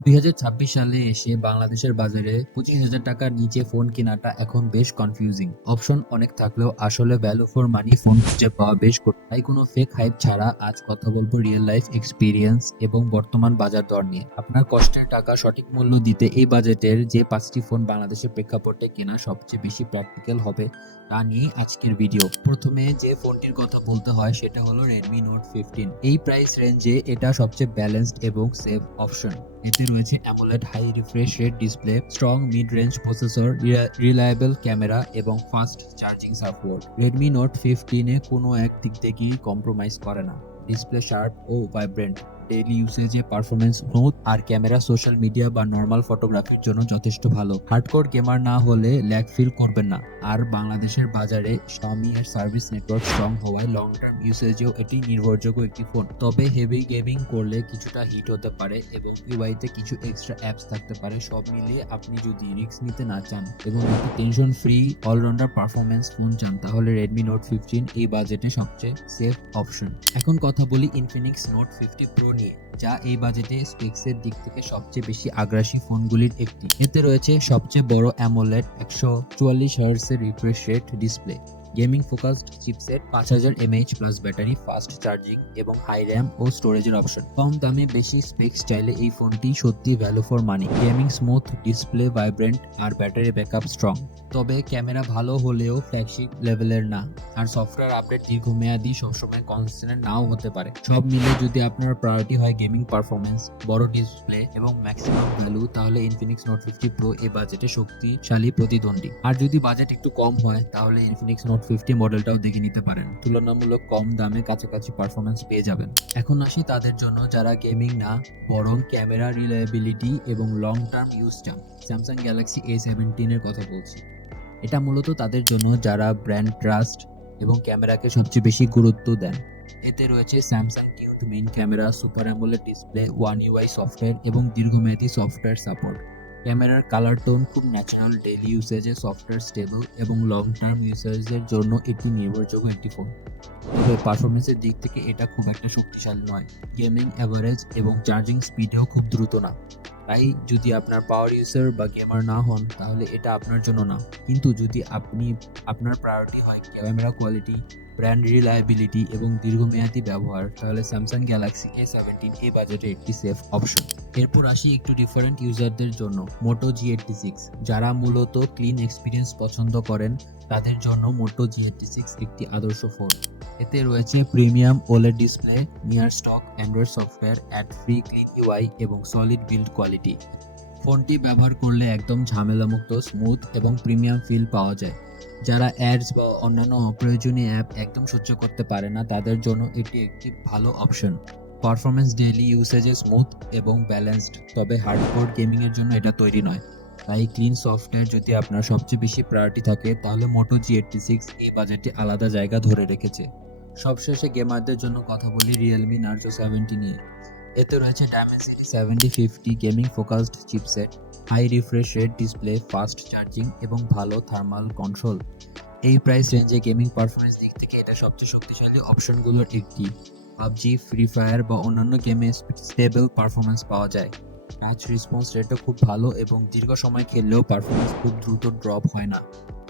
2026 সালে এসে বাংলাদেশের বাজারে 25,000 টাকার নিচে ফোন কেনাটা এখন বেশ কনফিউজিং। অপশন অনেক থাকলেও আসলে ভ্যালু ফর মানি ফোন খুঁজে পাওয়া বেশ কঠিন। তাই কোনো ফেক হাইপ ছাড়া আজ কথা বলবো রিয়েল লাইফ এক্সপিরিয়েন্স এবং বর্তমান বাজার দর নিয়ে। আপনার কষ্টের টাকা সঠিক মূল্য দিতে এই বাজেটের যে 5টি ফোন বাংলাদেশের প্রেক্ষাপটে কেনা সবচেয়ে বেশি প্র্যাকটিক্যাল হবে তা নিয়েই আজকের ভিডিও। প্রথমে যে ফোনটির কথা বলতে হয় সেটা হলো Redmi Note 15। এই প্রাইস রেঞ্জে এটা সবচেয়ে ব্যালেন্সড এবং সেফ অপশন। এতে রয়েছে AMOLED high refresh rate display, strong mid range processor, reliable camera এবং fast charging support. Redmi Note 15 কোনো এক দিক থেকেই কম্প্রোমাইজ করে না। ডিসপ্লে শার্প ও ভাইব্রেন্ট, ডেইলি ইউসেজে পারফরমেন্স স্মুথ, আর ক্যামেরা সোশ্যাল মিডিয়া বা নর্মাল ফটোগ্রাফির জন্য যথেষ্ট ভালো। হার্ডকোর গেমার না হলে ল্যাগ ফিল করবেন না। আর বাংলাদেশের বাজারে Xiaomi এর সার্ভিস নেটওয়ার্ক স্ট্রং হওয়ায় লং টার্ম ইউসেজেও এটি নির্ভরযোগ্য একটি ফোন। তবে হেভি গেমিং করলে কিছুটা হিট হতে পারে এবং ইউআইতে কিছু এক্সট্রা অ্যাপস থাকতে পারে। সব মিলিয়ে আপনি যদি রিস্ক নিতে না চান এবং একটি tension free all rounder performance phone চান তাহলে Redmi Note 15 এই বাজেটে সবচেয়ে সেফ অপশন। এখন কথা বলি Infinix Note 50 Pro নিয়ে, যা এই বাজেটে স্পেক্সের দিক থেকে সবচেয়ে বেশি আগ্রাসী ফোনগুলির একটি। এতে রয়েছে সবচেয়ে বড় অ্যামোলেড 144 হার্টজের refresh rate display, gaming focused chipset, 5000 mAh plus battery, fast charging এবং হাই র্যাম ও স্টোরেজের অপশন। কম দামে বেশি স্পেক্স চাইলে এই ফোনটি সত্যি value for money. Gaming smooth, display vibrant আর ব্যাটারি ব্যাকআপ স্ট্রং। তবে ক্যামেরা ভালো হলেও ফ্ল্যাগশিপ লেভেলের না, আর সফটওয়্যার আপডেট দীর্ঘমেয়াদী সবসময় কনস্ট্যান্ট নাও হতে পারে। সব মিলে যদি আপনার প্রায়োরিটি হয় গেমিং পারফরমেন্স, বড় ডিসপ্লে এবং ম্যাক্সিমাম ভ্যালু, তাহলে Infinix Note 50 Pro এই বাজেটে শক্তিশালী প্রতিদ্বন্দ্বী। আর যদি বাজেট একটু কম হয় তাহলে Infinix Note 50 মডেলটাও দেখে নিতে পারেন। তুলনামূলক কম দামে কাছাকাছি পারফরমেন্স পেয়ে যাবেন। এখন আসি তাদের জন্য যারা গেমিং না বরং ক্যামেরা রিলায়েবিলিটি এবং লং টার্ম ইউজ চান। Samsung Galaxy A17 এর কথা বলছি। এটা মূলত তাদের জন্য যারা ব্র্যান্ড ট্রাস্ট এবং ক্যামেরাকে সবচেয়ে বেশি গুরুত্ব দেন। এতে রয়েছে Samsung tuned main camera, super AMOLED display, one UI software এবং দীর্ঘমেয়াদী সফটওয়্যার সাপোর্ট। ক্যামেরার কালার টোন খুব ন্যাচারাল, ডেইলি ইউসেজে সফটওয়্যার স্টেবল এবং লং টার্ম ইউসেজের জন্য এটি নির্ভরযোগ্য একটি ফোন। তবে পারফরমেন্সের দিক থেকে এটা খুব একটা শক্তিশালী নয়। গেমিং অ্যাভারেজ এবং চার্জিং স্পিডেও খুব দ্রুত না। তাই যদি আপনার পাওয়ার ইউজার বা গেমার না হন তাহলে এটা আপনার জন্য না। কিন্তু যদি আপনার প্রায়োরিটি হয় ক্যামেরা কোয়ালিটি, ব্র্যান্ড রিলায়েবিলিটি এবং দীর্ঘমেয়াদী ব্যবহার, তাহলে স্যামসাং গ্যালাক্সি A17 এই বাজেটে একটি সেফ অপশন। এরপর আসি একটু ডিফারেন্ট ইউজারদের জন্য, মোটো G86। যারা মূলত ক্লিন এক্সপিরিয়েন্স পছন্দ করেন তাদের জন্য মোটো G86 একটি আদর্শ ফোন। এতে রয়েছে premium OLED display, near stock Android software, ad free clean UI এবং সলিড বিল্ড কোয়ালিটি। ফোনটি ব্যবহার করলে একদম ঝামেলামুক্ত, স্মুথ এবং প্রিমিয়াম ফিল পাওয়া যায়। যারা অ্যাডস বা অন্যান্য অপ্রয়োজনীয় অ্যাপ একদম সহ্য করতে পারে না তাদের জন্য এটি একটি ভালো অপশন। পারফরমেন্স ডেইলি ইউসেজে স্মুথ এবং ব্যালেন্সড, তবে হার্ডকোর গেমিং এর জন্য এটা তৈরি নয়। তাই ক্লিন সফটওয়্যার যদি আপনার সবচেয়ে বেশি প্রায়োরিটি থাকে তাহলে মোটো G86 এই বাজেটে আলাদা জায়গা ধরে রেখেছে। সবশেষে গেমারদের জন্য কথা বলি Realme Narzo 70 নিয়ে। এতে রয়েছে Dimensity 7050 gaming focused chipset, high refresh rate display, fast charging এবং ভালো থার্মাল কন্ট্রোল। এই প্রাইস রেঞ্জে গেমিং পারফরমেন্স দিক থেকে এটা সবচেয়ে শক্তিশালী অপশনগুলোর একটি। পাবজি, ফ্রি ফায়ার বা অন্যান্য গেমে স্টেবল পারফরমেন্স পাওয়া যায়। টাচ রেসপন্স রেটও খুব ভালো এবং দীর্ঘ সময় খেললেও পারফরমেন্স খুব দ্রুত ড্রপ হয় না।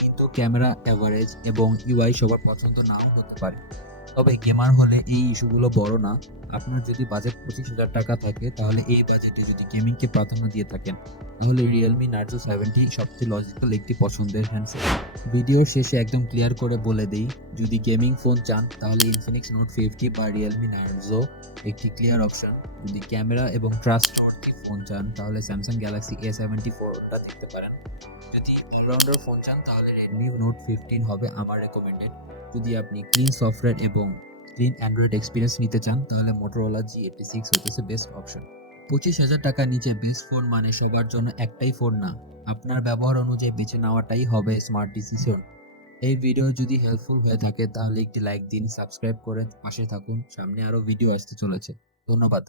কিন্তু ক্যামেরা অ্যাভারেজ এবং ইউআই সবার পছন্দ নাও হতে পারে। তবে গেমার হলে এই ইস্যুগুলো বড় না। আপনার যদি বাজেট 25,000 টাকা থাকে তাহলে এই বাজেটে যদি গেমিংকে প্রাধান্য দিয়ে থাকেন তাহলে Realme Narzo 70 সবচেয়ে লজিক্যাল একটি পছন্দের হ্যান্ডসেট। ভিডিওর শেষে একদম ক্লিয়ার করে বলে দেই, যদি গেমিং ফোন চান তাহলে Infinix Note 50 বা Realme Narzo একটি ক্লিয়ার অপশন। যদি ক্যামেরা এবং ট্রাস্টওয়ার্থি ফোন চান তাহলে Samsung Galaxy A74টা দেখতে পারেন। যদি অলরাউন্ডার ফোন চান তাহলে Redmi Note 15 হবে আমার রেকমেন্ডেড। যদি আপনি ক্লিন সফটওয়্যার এবং ক্লিন অ্যান্ড্রয়েড এক্সপিরিয়েন্স নিতে চান তাহলে Motorola G86 হতেছে বেস্ট অপশন। 25,000 টাকার নিচে বেস্ট ফোন মানে সবার জন্য একটাই ফোন না, আপনার ব্যবহার অনুযায়ী বেছে নেওয়াটাই হবে স্মার্ট ডিসিশন। এই ভিডিও যদি হেল্পফুল হয়ে থাকে তাহলে একটি লাইক দিন, সাবস্ক্রাইব করে পাশে থাকুন। সামনে আরো ভিডিও আসতে চলেছে। ধন্যবাদ।